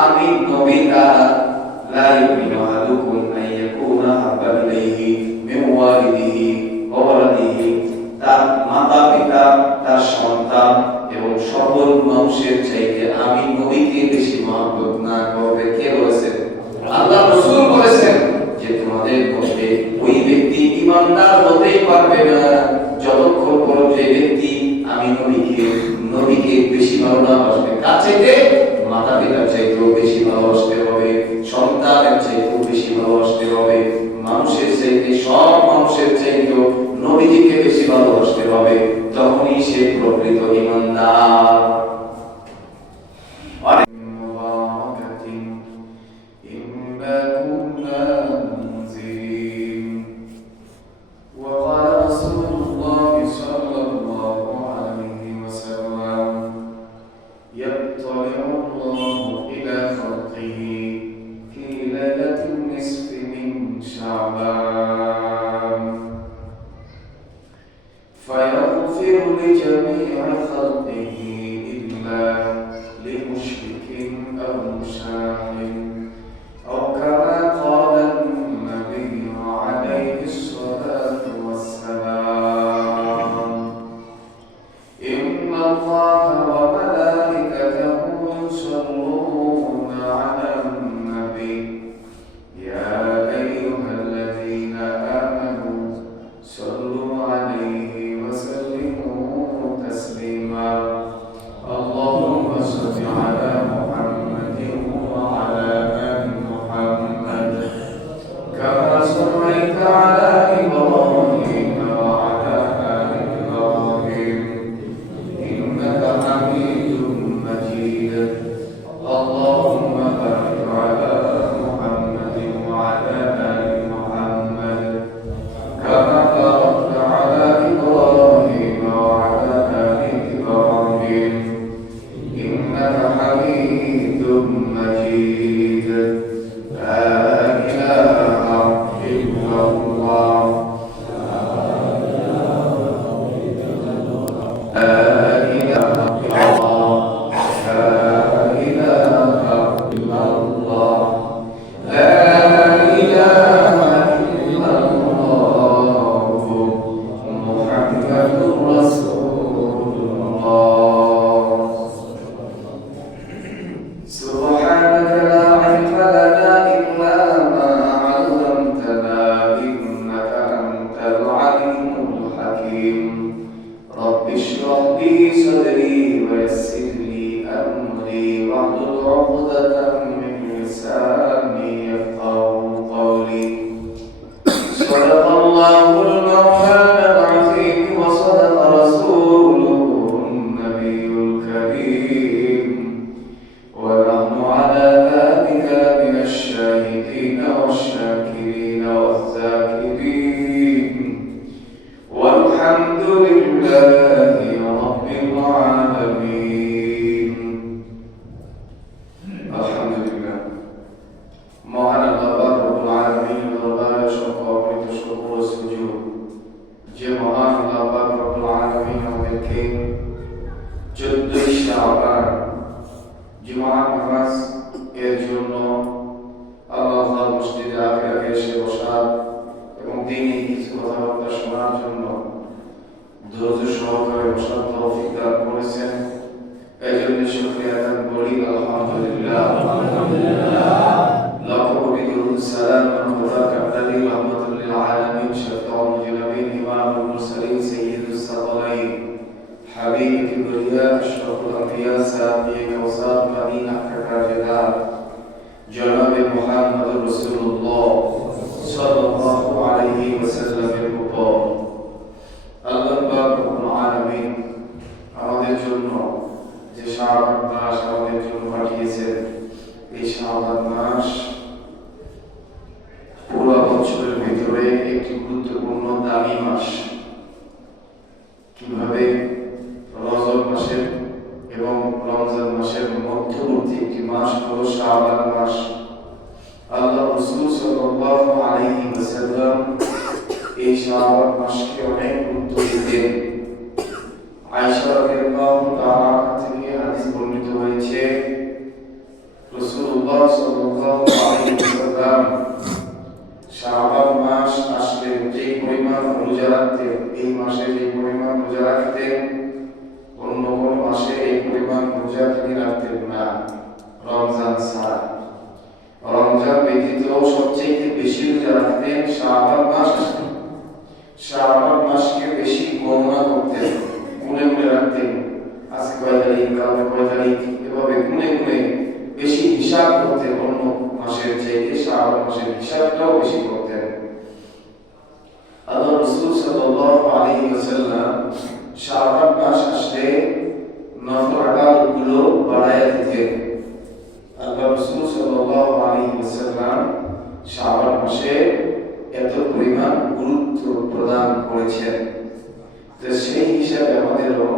আমি নবীটা লা ইউমিনু আহাদুকুম আন ইয়াকুনা হাব্বা ইলাইহি মিন ওয়ালিদিহি ওয়া ওয়ালাদিহি, তার মাতা পিতা, তার সন্তান এবং সকল মানুষের চাইতে আমি নবীকে বেশি মহব্বত না করবে। কে বলেছেন? আল্লাহ রাসূল বলেছেন যে তোমাদের মধ্যে ওই ব্যক্তি ঈমানদার হতেই পারবে না যতক্ষণ পর্যন্ত যে ব্যক্তি আমি নবীকে বেশি ভালোবাসবে। কার চাইতে? মাতা পিতার চাইতেও বেশি ভালোবাসতে হবে, সন্তানের চাইতেও বেশি ভালোবাসতে হবে, মানুষের চাইতে, সব মানুষের চাইতেও নবীজিকে বেশি ভালোবাসতে হবে। তখনই সে প্রকৃত ঈমানদার। فيغفر لجميع خلقه إلا لمشرك أو مشاحن أو كما قال النبي عليه الصلاة والسلام إن الله وملائكته يصلون على النبي يا أيها الذين آمنوا صلوا عليه تسليما اللهم صل على محمد وعلى آل محمد كما صليت على إبراهيم وعلى آل إبراهيم إنك حميد مجيد اللهم بارك على محمد وعلى آل محمد كما باركت على إبراهيم وعلى إنك حميد مجيد لا إله إلا الله لا إله إلا الله لا إله إلا الله لا إله إلا الله محمد رسول الله سبحانك لا علم لنا إلا ما علمتنا إنك أنت العليم الحكيم رب اشرح لي صدري ويسر لي أمري واحلل عقدة من لساني يفقهوا قولي صدق الله المولانا العظيم وصدق رسوله النبي الكريم ونحن على ذلك من الشاهدين والشاكرين والذاكرين والحمد لله رب العالمين الحمد لله মহান আল্লাহ রব্বুল আলামিন দরবারে সকল শুকর ও সুজুদ যে মহান আল্লাহ রব্বুল আলামিন আমাদেরকে 14 শাবান জুমা নামাজ এর জন্য আল্লাহর মসজিদে আগে এসে বসার এবং দিনে কিছু কথাবার্তা শোনার জন্য ধৈর্য সহকারে বসার তৌফিক দান করেছেন। এই জন্য শুকরিয়া আদান করি আলহামদুলিল্লাহ। লাখ কোটি দরুদ সালাম ও বারাকাত আলাইহি রাহমাতুল লিল আলামিন শাফিউল মুজলিমিন ইমামুল মুরসালিন সাইয়্যিদুস সালালাইন حبيب كبرياء أشرف الأنبياء سابق وسط مدينة كراجدار جناب محمد رسول الله صلى الله عليه وسلم المبارك الله رب العالمين আমাদের জন্য যে শাবান মাস আমাদের জন্য পাঠিয়েছেন, এই শাবান মাস পুরো বছরের ভিতরে একটি গুরুত্বপূর্ণ দামি মাস। কিভাবে রজব মাসের এবং রমজান মাসের মধ্যবর্তী একটি মাস হলো শাবান মাস। আল্লাহ রাসূল সাল্লাল্লাহু আলাইহি ওয়াসাল্লাম এই শাবান মাসকে অনেক গুরুত্ব দিতেন। আয়েশা রাদিয়াল্লাহু তাআলা থেকে হাদিস বর্ণিত হয়েছে রোজা তিনি রাখতেন না রমজান ছাড়া। রমজান ব্যতীত সবচেয়ে বেশি রোজা রাখতেন শাবান মাস। শাবান মাসকে বেশি গণনা করতেন, গুনে গুনে রাখতেন, আজকে কয় তারিখ, কালকে কয় তারিখ, এভাবে গুনে গুনে বেশি হিসাব করতেন। অন্য মাসের চাইতে শাবান মাসের হিসাবটাও বেশি করতেন। আল্লাহ রাসূল সাল্লাল্লাহু আলাইহি ওয়াসাল্লাম শাবান মাস আসলে নফল ইবাদতগুলো বাড়ায় দিতেন। আল্লাহ রাসূল সাল্লাল্লাহু আলাইহি ওয়াসাল্লাম শাবান মাসে এত পরিমাণ গুরুত্ব প্রদান করেছেন, তো সেই হিসাবে আমাদেরও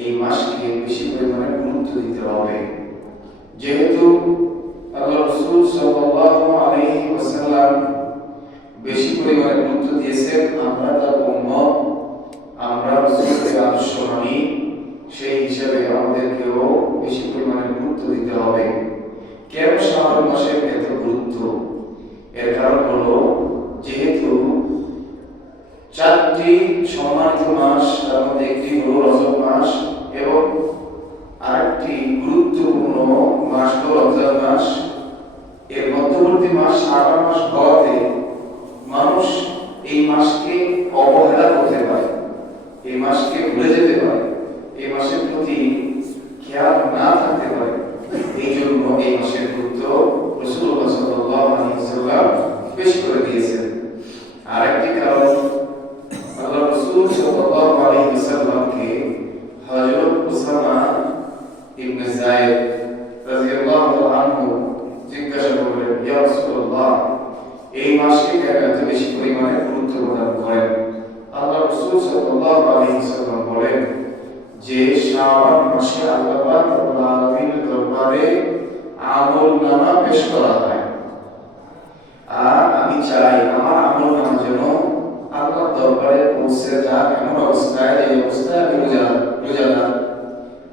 এই মাসকে বেশি পরিমাণে গুরুত্ব দিতে হবে। যেহেতু আল্লাহ রাসূল সাল্লাল্লাহু আলাইহি ওয়াসাল্লাম বেশি পরিমাণে গুরুত্ব দিয়েছেন, আমরা তার উম্মত, আমরা রাসূলের আদর্শ মানি, সেই হিসাবে আমাদেরকেও বেশি পরিমাণে গুরুত্ব দিতে হবে। কেন শাবান মাসের এত গুরুত্ব? এর কারণ হলো যেহেতু চারটি সম্মানিত মাস, তার মধ্যে একটি হলো রজব মাস এবং আরেকটি গুরুত্বপূর্ণ মাস হলো রমজান মাস। এর মধ্যবর্তী মাস শাবান মাস হওয়াতে মানুষ এই মাসকে অবহেলা করতে পারে, এই মাসকে ভুলে যেতে পারে, এই মাসের প্রতি খেয়াল না থাকতে পারে। এই জন্য এই মাসের গুরুত্ব রাসূলুল্লাহ সাল্লাল্লাহু আলাইহি ওয়াসাল্লাম বেশি করে দিয়েছেন। আরেকটি কারণ, আল্লাহ রাসূল সাল্লাল্লাহু আলাইহি ওয়াসাল্লামকে হযরত উসামা ইবনে যায়েদ রাদিয়াল্লাহু আনহু জিজ্ঞাসা করলেন, ইয়া রাসূলুল্লাহ, এই মাসকে কেন এত বেশি পরিমাণে গুরুত্ব প্রদান করেন? আল্লাহ রাসূল সাল্লাল্লাহু আলাইহি ওয়াসাল্লাম বলেন যে শাবান মাসে আল্লাহ পাক রব্বুল আলামিনের দরবারে আমলনামা পেশ করা হয়, আর আমি চাই আমার আমলনামা যেন আল্লাহর দরবারে পৌঁছে যায় এমন অবস্থায়, এই অবস্থায়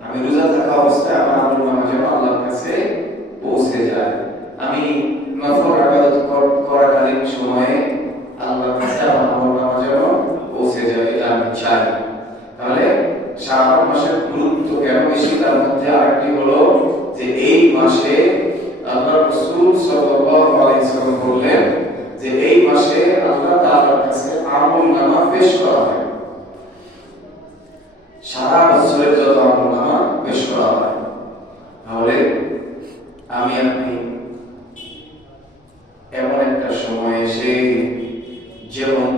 আমি রোজা থাকা অবস্থায় আমার আমলনামা যেন আল্লাহর কাছে পৌঁছে যায়। আমি নফল ইবাদত করাকালীন সময়ে আল্লাহর কাছে আমার আমলনামা যেন পৌঁছে যায়, এটা আমি চাই। তাহলে শাবান মাসের গুরুত্ব কেন বেশি? তার মধ্যে আরেকটি হলো যে এই মাসে আল্লাহ রাসূল সাল্লাল্লাহু আলাইহি ওয়াসাল্লাম বললেন যে এই মাসে আল্লাহ তাআলার কাছে আমলনামা পেশ করা হয়, সারা বছরের যত আমলনামা পেশ করা হয়। তাহলে আমি আপনি এমন একটা সময় এসে, যেমন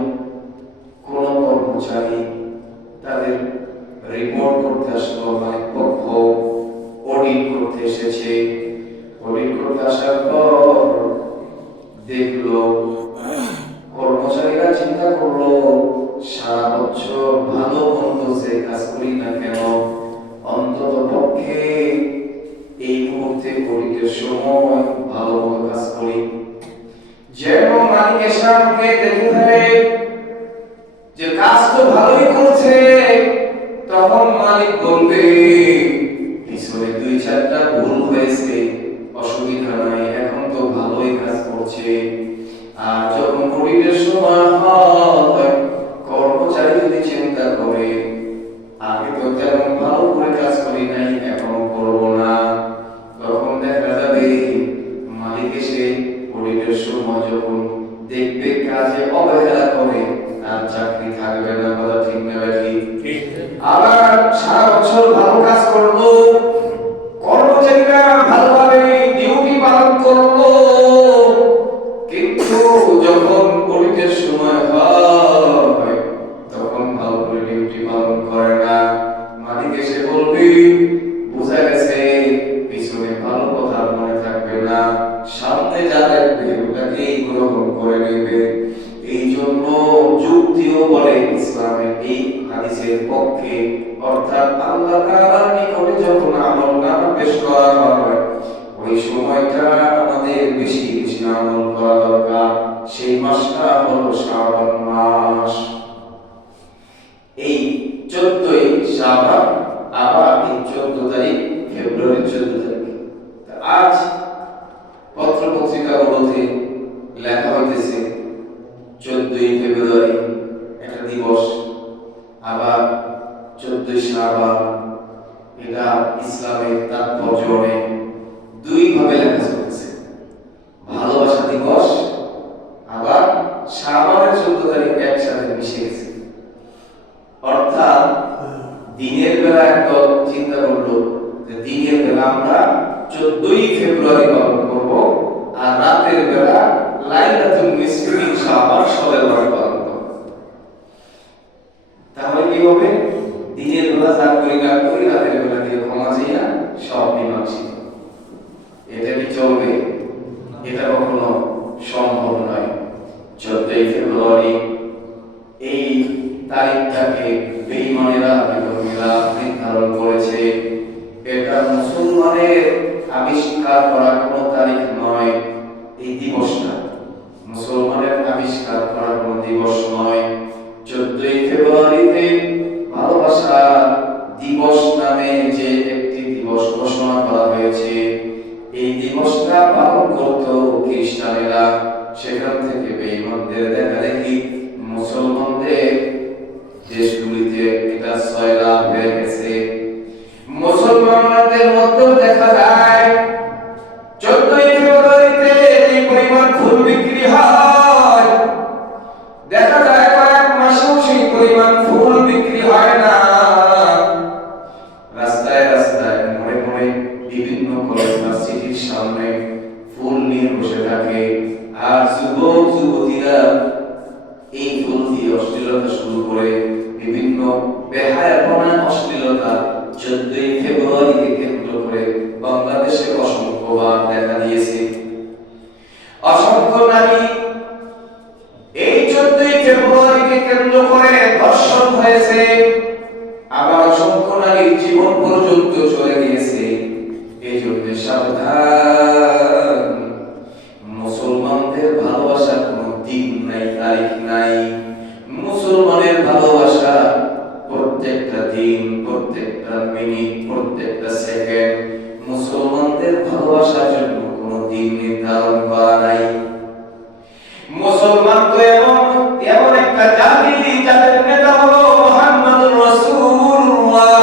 কোন কর্মচারী তাদের রিপোর্ট করতে আসলো, মানে পক্ষ অডিট করতে এসেছে, অডিট করতে আসার পর দেখলো, কর্মচারীরা চিন্তা করলো সারা বছর ভালো মন্দ যে কাজ করি না কেন, অন্তত পক্ষে এই মুহূর্তে অডিটের সময় ভালো মন্দ কাজ করি, যেন মালিক এসে আমাকে দেখে ফেলে যে কাজ তো ভালোই করছে, তখন মালিক বলবে পিছনে দুই চারটা ভুল হয়েছে, অসুবিধা নাই, এখন তো ভালোই কাজ করছে। আর যখন অডিটের সময় হয়, কর্মচারী যদি চিন্তা করে আগে তো তেমন ভালো করে কাজ করি নাই, এখনো করবো না, তখন দেখা যাবে মালিক এসে অডিটের সময় যখন দেখবে কাজে অবহেলা করে, আর চাকরি থাকবে না, কথা ঠিক না ঠিক? আবার সারা বছর ভালো কাজ করলো, কর্মচারীরা ভালোভাবে ডিউটি পালন করলো, কিন্তু যখন অডিটের সময় হয় তখন ভালো করে ডিউটি পালন করে না, মালিক এসে বলবে বোঝা গেছে পিছনে ভালো কথা মনে থাকবে না, সামনে যা দেখবে ওটাকেই গ্রহণ করে নেবে। এই জন্য যুক্তিও বলে ইসলামের এই হাদিসের পক্ষে, অর্থাৎ আল্লাহ তাআলার নিকটে যখন আমলনামা পেশ করা হয় ওই সময়টা আমাদের বেশি বেশি আমল করা দরকার। সেই মাসটা হলো শাবান মাস। এই 14ই শাবান, আবার এই 14 তারিখ ফেব্রুয়ারি 14 তারিখ, আজ পত্র পত্রিকাগুলোতে লেখা হইতেছে 14ই ফেব্রুয়ারি একটা দিবস, আবার 14ই শাবান, এটা এটা ইসলামের তাৎপর্য অনেক। দুই ভাবে লেখা চলছে, ভালোবাসা দিবস আবার শাবানের 14 তারিখ একসাথে মিশে গেছে। অর্থাৎ দিনের বেলা একদল চিন্তা করলো যে দিনের বেলা আমরা 14ই ফেব্রুয়ারি পালন করব, আর রাতের বেলা লাইলাতুল নিসফি শাবান শবে বরাত পালন করব। তাহলে কি হবে? দিনের বেলা যা করি রাতের বেলা দিয়ে ক্ষমা চাইয়া সব মীমাংসিত। এটা কি চলবে? এটা কখনো সম্ভব নয়। 14ই ফেব্রুয়ারি এই তারিখটাকে বেঈমানেরা বিধর্মীরা নির্ধারণ করেছে। এটা মুসলমানের আবিষ্কার করা কোনো তারিখ নয়। এই দিবসটা মুসলমানের আবিষ্কার করা কোনো দিবস নয়। 14ই ফেব্রুয়ারিতে ভালোবাসা দিবস নামে যে একটি দিবস ঘোষণা করা হয়েছে, এই দিবসটা পালন করত খ্রিস্টানেরা। সেখান থেকে বেঈমানদের দেখা দেখি মুসলমানদের দেশগুলিতে এটা ছয়লাভ হয়ে গেছে। মুসলমানদের মধ্যে দেখা যায় 14ই ফেব্রুয়ারিতে এই পরিমাণ ফুল বিক্রি হয়, দেখা যায় কয়েক মাসেও সেই পরিমাণ ফুল বিক্রি হয় না। রাস্তায় রাস্তায় মোড়ে মোড়ে বিভিন্ন কলেজ ভার্সিটির সামনে ফুল নিয়ে বসে থাকে, আর যুবক যুবতীরা এই ফুল দিয়ে অশ্লীলতা শুরু করে বিভিন্ন বেহায়াপনা অশ্লীলতা 14ই ফেব্রুয়ারিকে কেন্দ্র করে বাংলাদেশে অসংখ্যবার দেখা দিয়েছে। অসংখ্য নারী এই 14ই ফেব্রুয়ারিকে কেন্দ্র করে ধর্ষণ হয়েছে, আবার অসংখ্য নারীর জীবন পর্যন্ত চলে গিয়েছে। এই জন্য সাবধান, মুসলমানদের ভালোবাসার কোনো দিন নাই, তারিখ নাই। মুসলমানের ভালোবাসা প্রত্যেকটা দিন, প্রত্যেকটা মিনিট, প্রত্যেকটা সেকেন্ড মুসলমানদের ভালোবাসার জন্য কোনো দিন নির্ধারণ করা নাই। মুসলমান তো এমন একটা জাতি যাদের নেতা হলো মুহাম্মদুর রাসূলুল্লাহ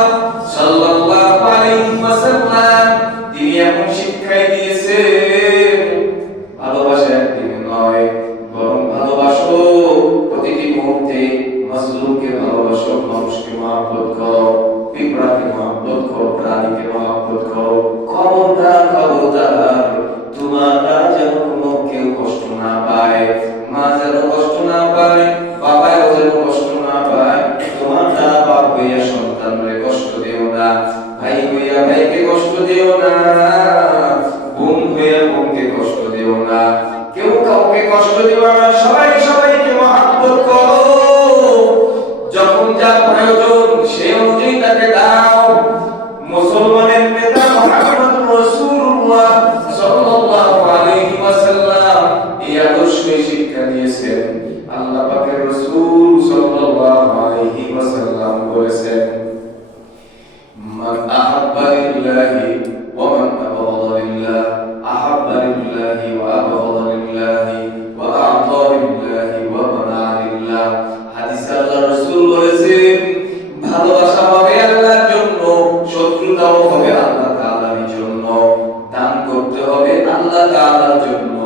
সাল্লাল্লাহু আলাইহি ওয়াসাল্লাম। তিনি এমন শিক্ষাই দিয়েছেন, ভালোবাসা একদিন নয়, বরং ভালোবাসো প্রতিটি মুহূর্তে। মাজলুমকে ভালোবাসো, মানুষকে মহব্বত করো, পিঁপড়াকে মহব্বত করো, প্রাণীকে মহব্বত করো। খবরদার খবরদার, তোমরা যেন কোনো কেউ কষ্ট না পায়, মা যেন কষ্ট না পায়, বাবাও যেন কষ্ট না পায়। তোমার দ্বারা বাপ হইয়া সন্তানকে কষ্ট দিও না, ভাই হইয়া ভাইকে কষ্ট দিও না, বোন হইয়া বোনকে কষ্ট দিও না, কেউ কাউকে কষ্ট দিও না। সবাই সবাইকে মহব্বত করো, যখন যা প্রয়োজন সে অনুযায়ী তাকে দাও। মুসলমানের নেতা মুহাম্মদুর রাসূলুল্লাহ সাল্লাল্লাহু আলাইহি ওয়াসাল্লাম এই আদর্শই শিক্ষা দিয়েছেন। আল্লাহ পাকের রাসূল সাল্লাল্লাহু আলাইহি ওয়াসাল্লাম বলেছেন, মান আহাব্বা লিল্লাহি ওয়া মান আবগাদা লিল্লাহ, আহাব্বা লিল্লাহি ওয়া আবগাদা লিল্লাহি ওয়া আ'তা লিল্লাহি ওয়া মানা লিল্লাহ। হাদিসে আল্লাহ রাসূল বলেছেন, ভালোবাসা হবে আল্লাহর জন্য, শত্রুতাও হবে আল্লাহ তাআলার জন্য, দান করতে হবে আল্লাহ তাআলার জন্য,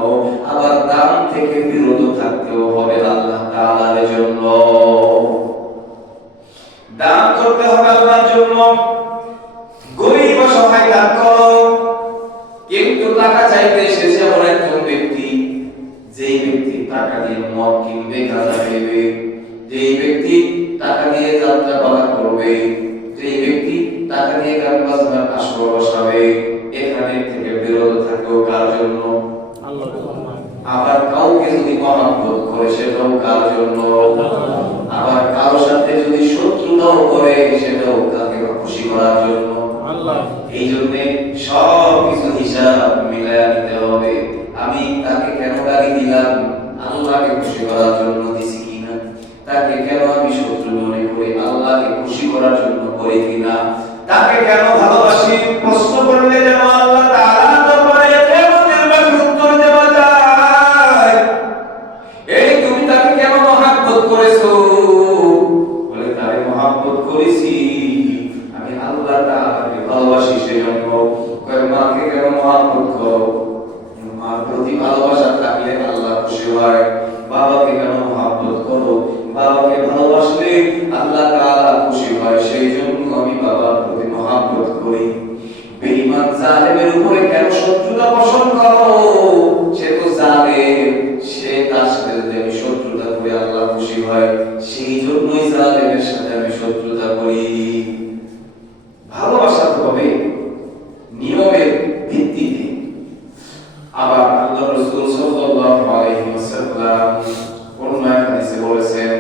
আবার দান থেকে বিরত থাকতেও হবে আল্লাহ তাআলার জন্য। দান করতে হবে আল্লাহর জন্য, গরীব অসহায় দান করো। কিন্তু টাকা চাইতে এসেছে এমন একজন ব্যক্তি, যেই ব্যক্তি টাকা দিয়ে মদ কিনবে, গাঁজা খাইবে, যেই ব্যক্তি টাকা দিয়ে যাত্রা পালা করবে, যেই ব্যক্তি টাকা দিয়ে গান বাজনার আসর বসাবে, এখানে থেকে বিরত থাকো। কার জন্য? আল্লাহর জন্য। আবার কাউকে যদি মহব্বত করে সেটাও কার জন্য? আবার কারোর সাথে যদি শত্রুতাও করে সেটাও তাকে খুশি করার জন্য আল্লাহ। এই জন্য সব কিছু হিসাব মিলায়া নিতে হবে। আমি তাকে কেন গালি দিলাম? আল্লাহকে খুশি করার জন্য দিছি কিনা? তাকে কেন আমি শত্রু মনে করি? আল্লাহকে খুশি করার জন্য করি কিনা? তাকে কেন ভালোবাসি? প্রশ্ন করলে যেন আল্লাহ তাআলা দরবারে কিয়ামতের মাঠে উত্তর দেওয়া যায়। এই তুমি তাকে কেন মহব্বত করেছো? বলে তারে মহব্বত করেছি আমি আল্লাহ তাআলাকে ভালোবাসি। হয়। বাবাকে কেন মহব্বত করো? বাবাকে ভালোবাসলে আল্লাহ তাআলা খুশি হয়, সেই জন্য আমি বাবার প্রতি মহব্বত করি। বেঈমান জালেমের উপরে কেন শত্রুতা পোষণ করো? সে তো জালেম, সে তার সাথে যদি আমি শত্রুতা করি আল্লাহ খুশি হয়, সেই জন্যই জালেমের সাথে আমি শত্রুতা করি। ভালোবাসা তো হবে নিয়মের ভিত্তিতে। আবার আল্লাহ রাসূল সাল্লাল্লাহু আলাইহি ওয়াসাল্লাম অন্য এক হাদিসে বলেছেন,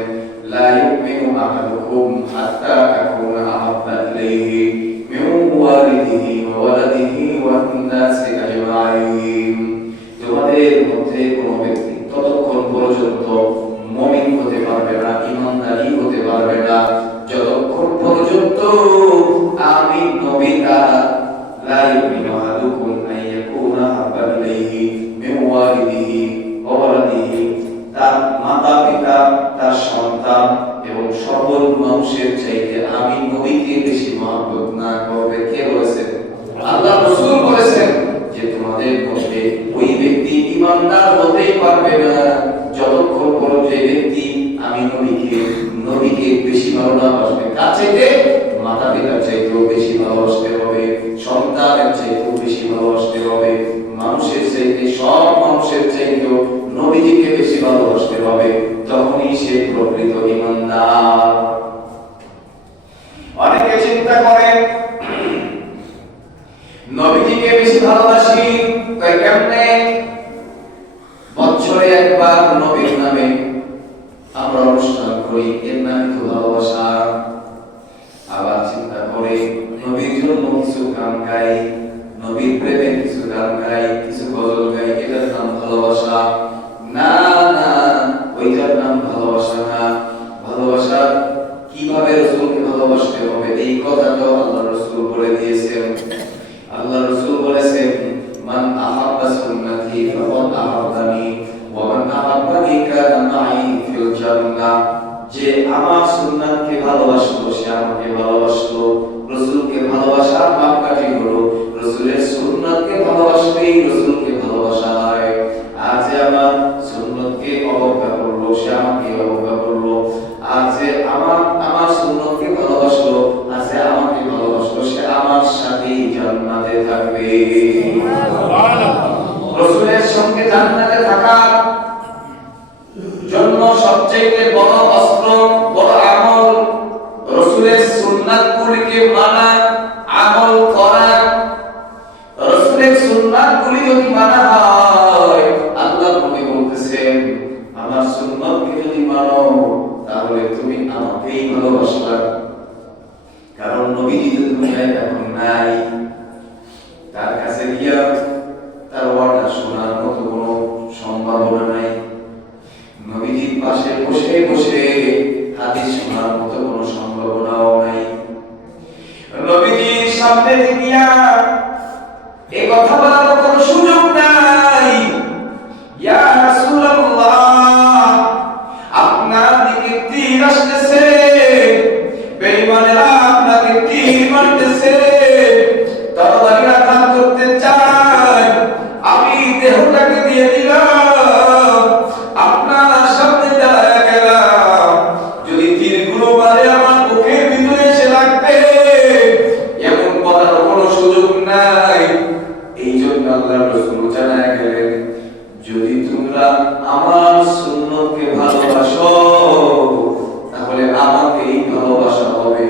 লা ইউমিনু আহাদুকুম হাত্তা আকুনা আহাব্বা ইলাইহি মিন ওয়ালিদিহি ওয়া ওয়ালাদিহি ওয়ান নাসি আজমাইন। তোমাদের মধ্যে কোনো ব্যক্তি ততক্ষণ পর্যন্ত মুমিন হতে পারবে না, ঈমানদারি হতে পারবে না, যতক্ষণ পর্যন্ত আমি নবী দ্বারা লা ইউমিনু আহাদুকুম আন ইয়াকুনা আহাব্বা ইলাইহি মিন ওয়ালিদিহি ওয়া ওয়ালাদিহি, তার মাতা পিতা, তার সন্তান এবং সকল মানুষের চাইতে আমি নবীকে বেশি মহব্বত না করবে। কে বলেছেন? আল্লাহ রাসূল বলেছেন যে তোমাদের মধ্যে ওই ব্যক্তি ঈমানদার হতেই পারবে না যতক্ষণ পর্যন্ত এই ব্যক্তি আমি নবীকে বেশি ভালোবাসবে। কার চাইতে? মাতা পিতার চাইতেও বেশি ভালোবাসতে হবে, সন্তানের চাইতেও বেশি ভালোবাসতে হবে, মানুষের চাইতে, সব মানুষের চাইতেও নবীজিকে বেশি ভালোবাসতে হবে। তখনই সে প্রকৃত ঈমানদার। অনেকে চিন্তা করেন নবীজিকে বেশি ভালোবাসি কেমনে? বছরে একবার নবীর নামে আমরা অনুষ্ঠান করি, এর নামে তো ভালোবাসা। আবার চিন্তা করে নবীর জন্য কিছু গান গাই, নবীর প্রেমে কিছু গান গাই, কিছু গজল গাই, এটার নাম ভালোবাসা? না না, ওইটার নাম ভালোবাসা না। ভালোবাসা কিভাবে রাসূলকে ভালোবাসতে হবে এই কথাটাও আল্লাহ রাসূল বলে দিয়েছেন। আল্লাহ রাসূল বলেছেন, মান আহাব্বা সুন্নতি ফাকাদ আহাব্বানি ওয়া মান আহাব্বানি কানা মাই ফিল জান্নাহ। যে আমার সুন্নাতকে ভালোবাসলো সে আমাকে ভালোবাসলো। রাসূলকে ভালোবাসার মাপকাঠি হলো রাসূলের সুন্নাতকে ভালোবাসলেই রাসূলকে ভালোবাসা হয়। আর যে আমার সুন্নাতকে অবজ্ঞা করলো সে আমাকে অবজ্ঞা করলো। আর যে আমার সুন্নাতকে ভালোবাসলো, আর যে আমাকে ভালোবাসলো সে আমার সাথেই জান্নাতে থাকবে। সুবহানাল্লাহ। রাসূলের সঙ্গে জান্নাতে থাকার জন্য সবচেয়ে বড় অস্ত্র, বড় আমল রাসূলের সুন্নাতগুলিকে মানা, আমল করা। রাসূলের সুন্নাতগুলি যদি মানা হয়, আল্লাহ নবী বলতেছেন আমার সুন্নাতকে যদি মানো তাহলে তুমি আমাকেই ভালোবাসলা। কারণ নবীজি তো দুনিয়ায় এখন নাই, তার কাছে গিয়া তার ওয়াদা শোনার মতো কোনো সম্ভাবনা নাই। নবীজির পাশে বসে বসে হাদিস শোনার মতো কোনো সম্ভাবনাও নাই। নবীজির সামনে গিয়া এই কথা বলার কোনো সুযোগ নাই। ইয়া রাসূলুল্লাহ, আপনার দিকে তীর আসতেছে, বেঈমানেরা আপনাকে তীর মারতেছে, তরবারি আঘাত করতে চায়, আমি দেহটাকে দিয়ে দিলাম, আপনার সামনে দাঁড়ায় গেলাম, যদি তীরগুলো মারে আমার বুকের ভিতরে এসে লাগবে, এমন কথার কোনো সুযোগ নাই। এই জন্য আল্লাহর রাসূল জানায় গেলেন, যদি তোমরা আমার সুন্নতকে ভালোবাসো তাহলে আমাকেই ভালোবাসা হবে,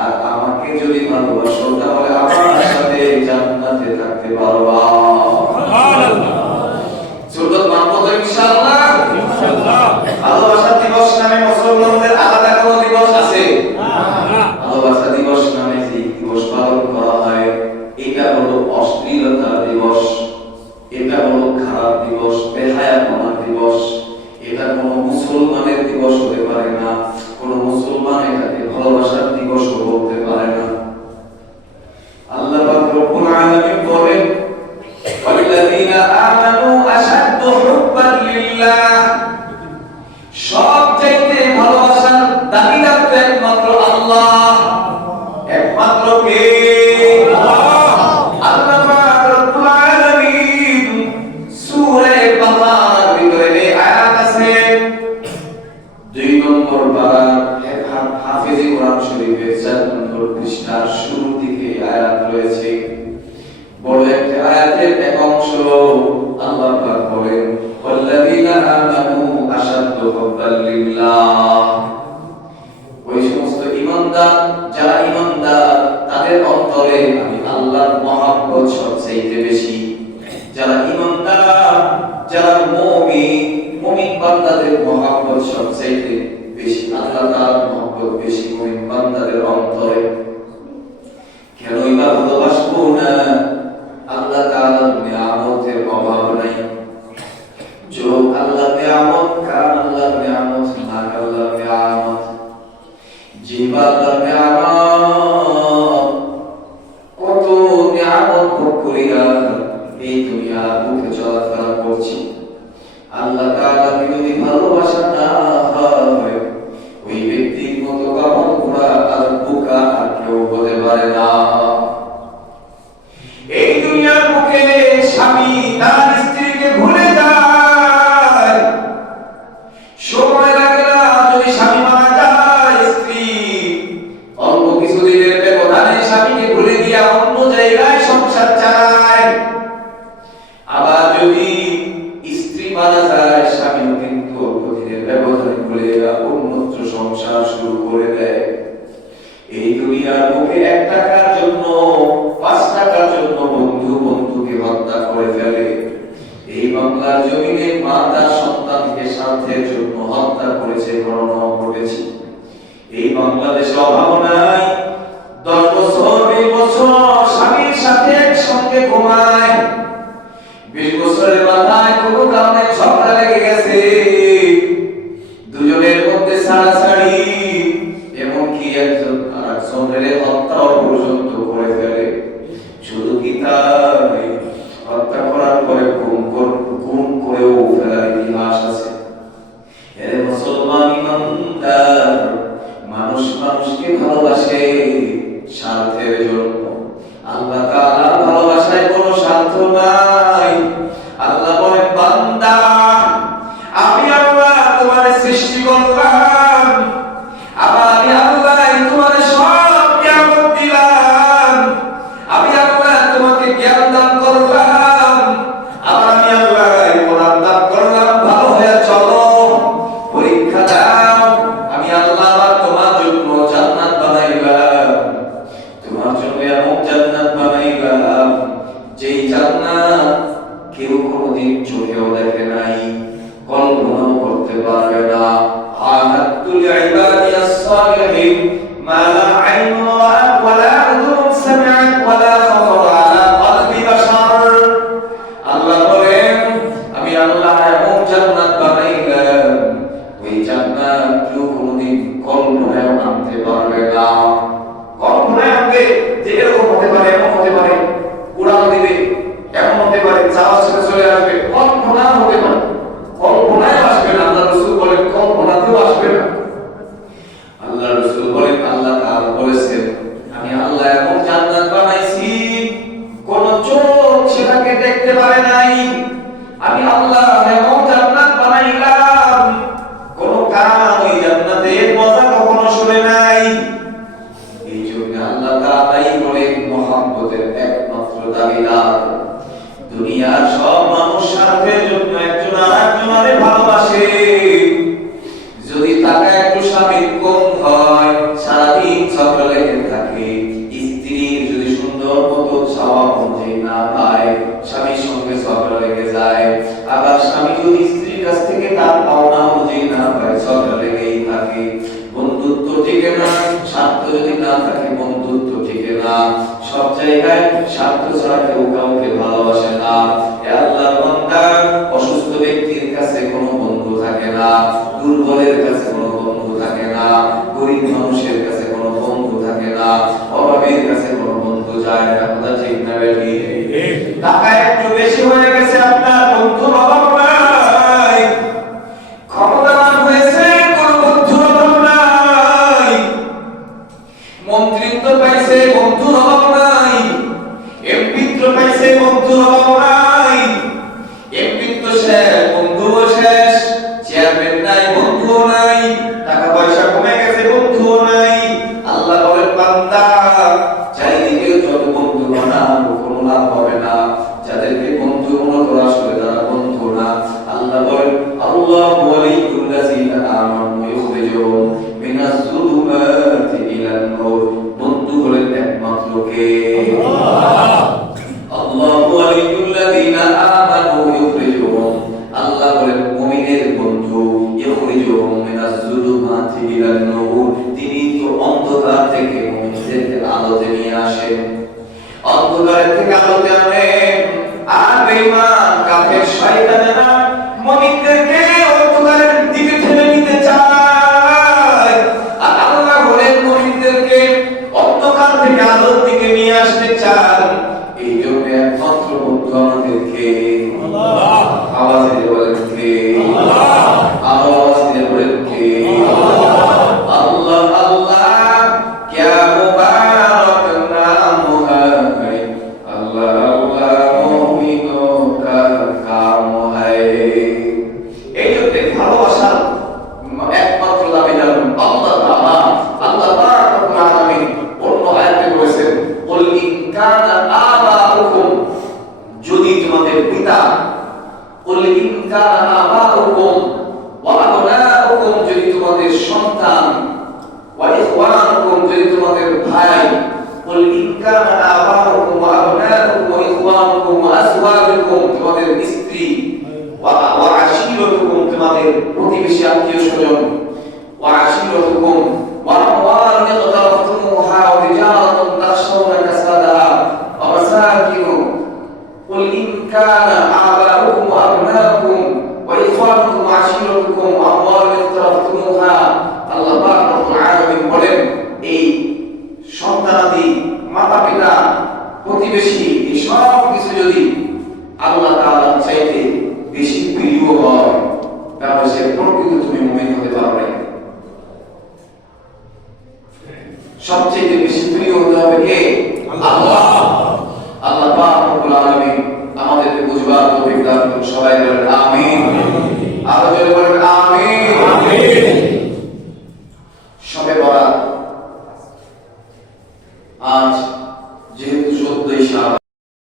আর আমাকে যদি ভালোবাসো তাহলে আমার সাথে জান্নাতে থাকতে পারবা। সুবহানাল্লাহ। সুন্নত মানবো তো ইনশাআল্লাহ? ইনশাআল্লাহ। ভালোবাসা দিবস নামে মুসলমানদের আলাদা কোনো দিবস আছে? না। ভালোবাসা দিবস নামে যে দিবস পালন করা হয় এটা হলো অশ্লীলতার দিবস, এটা হলো খারাপ দিবস, বেহায়াপনার দিবস। এটা কোনো মুসলমানের দিবস হতে পারে না, কোনো মুসলমান এটাকে ভালোবাসার দিবস বলতে পারে না। আল্লাহ পাক রব্বুল আলামিন বলেন, ওয়াল্লাযীনা আমানু আশাদ্দু হুব্বান লিল্লাহ। সবচেয়ে ভালোবাসার দাবিদার তো একমাত্র আল্লাহ। একমাত্র কে? আল্লাহ পাক রব্বুল আলামিন সূরা বাকারার ভিতরে আয়াত বড় একটা আয়াতের এক অংশ আল্লাহ পাক বলেন ওয়াল্লাযীনা আমানু আশাদ্দু হুব্বান লিল্লাহ। ওই সমস্ত ঈমানদার যারা ঈমানদার তাদের অন্তরে আমি আল্লাহর মহব্বত সবচেয়ে বেশি। যারা ঈমানদার যারা মুমিন বান্দাদের মহব্বত সবচেয়ে বেশি, আল্লাহ তাআলার মহব্বত বেশি মুমিন বান্দাদের অন্তরে। কেনই বা ভালোবাসবো না? আল্লাহ তাআলার নিয়ামতের অভাব নাই। চোখ আল্লাহর নিয়ামত, কান আল্লাহর নিয়ামত, নাক আল্লাহর নিয়ামত, জিহ্বা আল্লাহর নিয়ামত। কত নিয়ামত ভোগ করিয়া এই দুনিয়ার বুকে চলাফেরা করছি। আল্লাহ তাআলাকে যদি ভালোবাসা না হয়, ওই ব্যক্তির মতো কামল করা আর বোকা আর কেউ হতে পারে না। এই দুনিয়ার বুকে স্বামী তার স্ত্রীকে ভুলে যায়, সময় লাগে না। যদি স্বামী মারা যায়, স্ত্রী অল্প কিছুদিনের ব্যবধানে স্বামীকে ভুলে গিয়া অন্য জায়গায় সংসার চালায়। আবার যদি স্ত্রী মারা যায়, স্বামীও কিন্তু অল্প দিনের ব্যবধানে ভুলে অন্যত্র সংসার শুরু করে দেয়। এই দুনিয়ার বুকে 1 টাকার জন্য 5 টাকার জন্য বন্ধুকে হত্যা করে ফেলে। এই বাংলার জমিনে মা তার সন্তানকে স্বার্থের জন্য হত্যা করেছে, ঘটনাও ঘটেছে। এই বাংলাদেশে অভাব নাই। 10 বছর 20 বছর স্বামীর সাথে একসঙ্গে ঘুমায়, 20 বছরের মাথায় কোনো কারণে ঝগড়া লেগে গেছে, দুজনের মধ্যে ছাড়াছাড়ি, এমনকি একজন আরেকজনের হত্যাও পর্যন্ত করে ফেলে। শুধু কি তাই, হত্যা করার পরে খুন করেও ফেলার ইতিহাস আছে। এর মুসলমান ইমানদার মানুষ মানুষকে ভালোবাসে স্বার্থের জন্য। আল্লাহ তাআলার ভালোবাসায় কোনো স্বার্থ নাই। আল্লাহ বলেন, বান্দা আমি আল্লাহ তোমার সৃষ্টি করলাম, আবার আমি আল্লাহ তোমার সব নিয়ামত দিলাম, আমি আল্লাহ তোমাকে জ্ঞান দান করলাম, আবার আমি আল্লাহ কোরআন দান করলাম। ভালো হয়ে চলো, পরীক্ষা দাও। আমি আল্লাহ আবার তোমার জন্য জান্নাত বানাইলাম, তোমার জন্য এমন জান্নাত বানাইলাম যেই জান্নাত কেউ কোনোদিন চোখেও দেখে নাই, কল্পনাও করতে পারবে না। আ'আদাতু লি'ইবাদিয়াস সালিহিন মা লা আইনুন রাআত ওয়া লা উযুনুন সামি'আত ওয়া লা খাতারা আলা কলবি বাশার। আল্লাহ বলেন, আমি আল্লাহ এমন জান্নাত বানাইলাম, ওই জান্নাত কেউ কোনোদিন কল্পনাও আনতে পারবে না। কল্পনায় আনবে যে এরকম হতে পারে, এমন হতে পারে, উড়াল দিবে, এমন হতে পারে, চাওয়ার সাথে চলে আসবে, কল্পনা হতে পারে, কল্পনায় আসবে না। আল্লাহ রাসূল বলেন কল্পনাতেও আসবে না। আল্লাহ রাসূল বলেন, আল্লাহ তাআলা বলেছেন, আমি আল্লাহ এমন জান্নাত বানাইছি কোন চোখ সেটাকে দেখতে পারে নাই। আমি আল্লাহ এমন জান্নাত বানাইলাম কোন কান ওই জান্নাতের মজা কখনো শুনে নাই। এই জন্য আল্লাহ তাআলাই বলেন মহব্বতের একমাত্র দাবিদার। দুনিয়ার সব মানুষ স্বার্থের জন্য একজন আরেকজনের ভালোবাসে। যদি টাকা একটু স্বামীর কম হয়, সারাদিন ঝগড়া লেগে থাকে। স্ত্রীর যদি সুন্দর মতো চাওয়া অনুযায়ী না পায়, স্বামীর সঙ্গে ঝগড়া লেগে যায়। আবার স্বামী যদি স্ত্রীর কাছ থেকে তার পাওনা অনুযায়ী না পায়, ঝগড়া লেগেই থাকে। বন্ধুত্ব টিকে না, স্বার্থ যদি না থাকে বন্ধুত্ব টিকে না। সব জায়গায় স্বার্থ ছাড়া কেউ কাউকে ভালোবাসে না। হে আল্লাহর বান্দা, অসুস্থ ব্যক্তির কাছে কোনো বন্ধু থাকে না, দুর্বলের কাছে কোনো বন্ধু থাকে না, গরিব মানুষের কাছে কোনো বন্ধু থাকে না, অভাবীর কাছে কোনো বন্ধু যায় না। কথা ঠিক না বেটি? টাকা একটু বেশি হয়ে গেছে, আপনার বন্ধুর অভাব নাই। ক্ষমতাবান হয়েছে, কোনো বন্ধুর অভাব নাই। মন্ত্রিত্ব পাইছে, বন্ধুর অভাব নাই। এমপিত্ব পাইছে, বন্ধুর অভাব নাই। এমপিত্ব শেষ, বন্ধুও শেষ। চেয়ারম্যান নাই, বন্ধুও নাই। টাকা পয়সা কমে গেছে, বন্ধুও নাই। আল্লাহ বলেন, বান্দা চারিদিকে যত বন্ধু বানাবো কোনো লাভ হবে না। যাদেরকে বন্ধু মনে করো আসলে তারা বন্ধু না। আল্লাহ বলেন আল্লাহু ওয়ালিয়ুল্লাযিনা আমানু ইউখরিজুহুম মিনাজ যুলুমাতি ইলান নূর। বন্ধু হলেন একমাত্র কে? আল্লাহু ওয়ালিয়ুল্লাযিনা আমানু ইউখরিজুহুম, আল্লাহ বলেন মুমিনের বন্ধু, ইউখরিজুহুম মিনাজ যুলুমাতি ইলান নূর, তিনি তো অন্ধকার থেকে মুমিনদেরকে আলোতে নিয়ে আসেন। অন্ধকার থেকে আলোতে আনেন। আর বেঈমান কাফের শয়তানেরা মুমিনদেরকে অন্ধকারের দিকে ঠেলে নিতে চায়। আর আল্লাহ বলেন মুমিনদেরকে অন্ধকার থেকে আলোর দিকে নিয়ে আসতে চান। এই জন্য একমাত্র বন্ধু আমাদেরকে আল্লাহ। আওয়াজ দিয়ে বলেন কে? আল্লাহ। আওয়াজ দিয়ে বলেন কে? আল্লাহ। আল্লাহ क्या मुबारक नाम है, अल्लाह अल्लाह मोमिनों का काम है। এই জন্য ভালোবাসা একমাত্র দাবি জানুন আল্লাহ তাআলা। আল্লাহ রাব্বুল আলামিন অন্য আয়াতে বলেছেন কুল ইন কানা আবাউকুম, যদি তোমাদের পিতা, কুল ইন কানা আবাউকুম ওয়া আবনাউকুম, যদি তোমাদের সন্তান, ওয়া ইখওয়ানুকুম, যদি তোমাদের ভাই, কুল ইন কানা আবাউকুম ওয়া আবনাউকুম ওয়া ইখওয়ানুকুম ওয়া আজওয়াজুকুম, তোমাদের স্ত্রী, ওয়া আশীরতুকুম, তোমাদের প্রতিবেশী আত্মীয়স্বজন, ওয়া আশীরতুকুম ওয়া আমওয়ালুন ইকতারাফতুমুহা ওয়া তিজারাতুন তাখশাউনা কাসাদাহা ওয়া মাসাকিন। কুল ইন কানা আবাউকুম ওয়া আবনাউকুম ওয়া ইখওয়ানুকুম ওয়া আশীরতুকুম ওয়া আমওয়ালুন ইকতারাফতুমুহা। আল্লাহ রাব্বুল আলামিন বলেন এই সন্তানাদি, মাতা-পিতা, প্রতিবেশী, এই সব কিছু যদি আল্লাহ তাআলার চাইতে বেশি প্রিয় হয় তাহলে সে প্রকৃত তুমি মুমিন হতে পারবে। সবচেয়ে বেশি প্রিয় হতে হবে কে? আল্লাহ। আল্লাহ রাব্বুল আলামিন আমাদেরকে বুঝবার তৌফিক দান করুন। সবাই বলেন